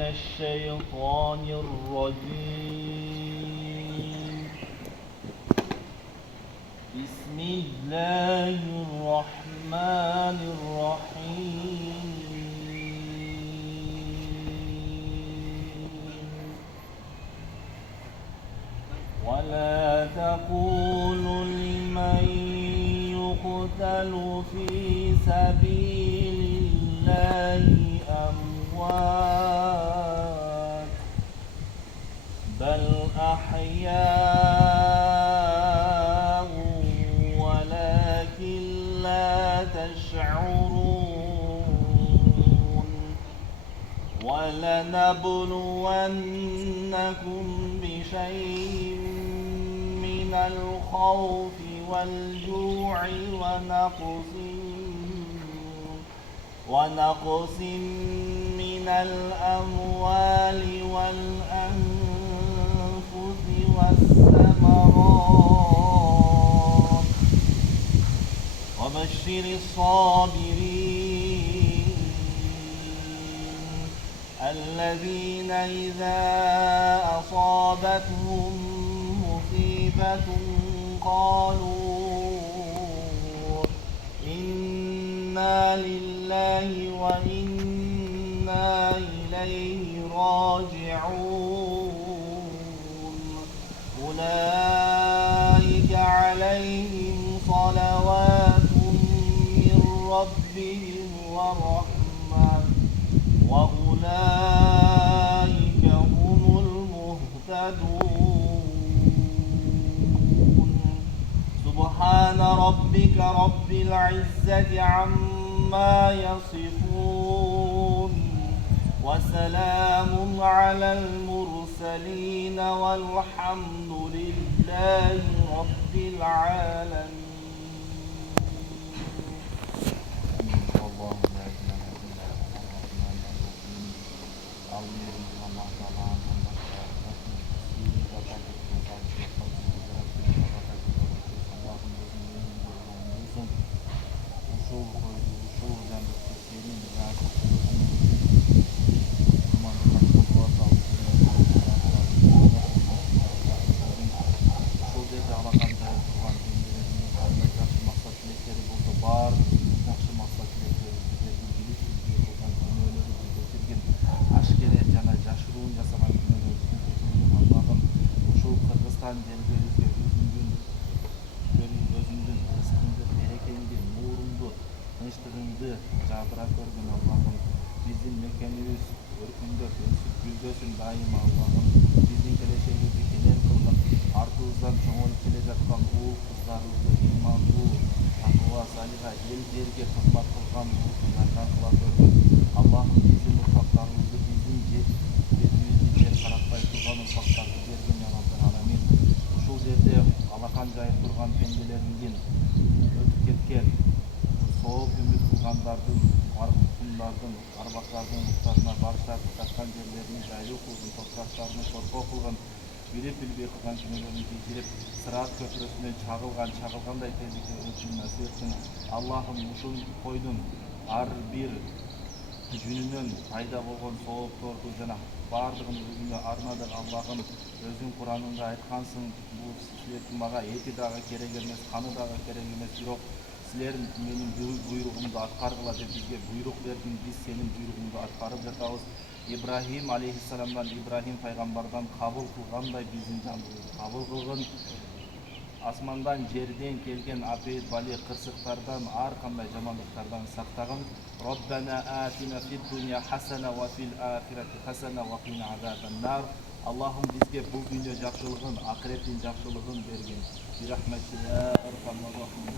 من الشيطان الرجيم. بسم الله الرحمن الرحيم. ولا تقولوا لمن يقتل في سبيل الله أموات بل أحياء ولكن لا تشعرون. ولنبلونكم بشيء من الخوف والجوع ونقص من الأموال والأنفس والثمرات وبشر الصابرين الذين إذا أصابتهم مصيبة قالوا إنا لله وإنا إليه راجعون. أولئك عليهم صلوات من ربهم ورحمة وأولئك هم المهتدون. سبحان ربك رب العزة عما يصفون وسلام على المرسلين والحمد لله رب العالمين. Жадыра көргөн Аллахым, биздин мекенибиз өркүндөп өсүп гүлдөсүн дайыма Аллахым. Биздин келечегибизди кенен кылгын, артыбыздан чоңоюп келе жаткан уул кыздарыбызды ыймандуу, такыба, салиха, эл жерге кызмат кылган уулдардан кыла көргөн. Аллахым биздин урпактарыбызды биздин бетибизди жер каратпай турган урпактарды берген я Раббил Аламин. Ушул жерде алакан жайып турган пенделериңдин өтүп кеткен сооп үмүт кылгандардын, арбактардын, уктарына барышат жаткан жерлерин жайлуу кылгын, топурактарына коркоо кылгын, билип билбей кылган күнөөлөрүн кечирип, сырат көпүрөсүнөн чагылгандай тездикте өтүүнү насип этсин. Аллахым ушул койдун ар бир жүнүнөн пайда болгон соопторду жана баардыгын өзүңө арнадык. Аллахым өзүң Кураныңда айткансың, бул силерге мага эти дагы керек эмес, каны дагы керек эмес, бирок силер менин буйругумду аткаргыла деп бизге буйрук бердиң. Биз сенин буйругуңду аткарып жатабыз. Ибрахим алейхиссаламдан, Ибрахим пайгамбардан кабыл кылгандай биздин жандыбызды кабыл кылгын. Асмандан, жерден келген апет, бали, кырсыктардан, ар кандай жамандыктардан сактагын. Роббана атина фид дунья хасана ва фил ахирати хасана ва кина азабан нар. Аллахым бизге бул дүйнө жакшылыгын, акыреттин жакшылыгын бергин. Бирахматика я архамар рахимин.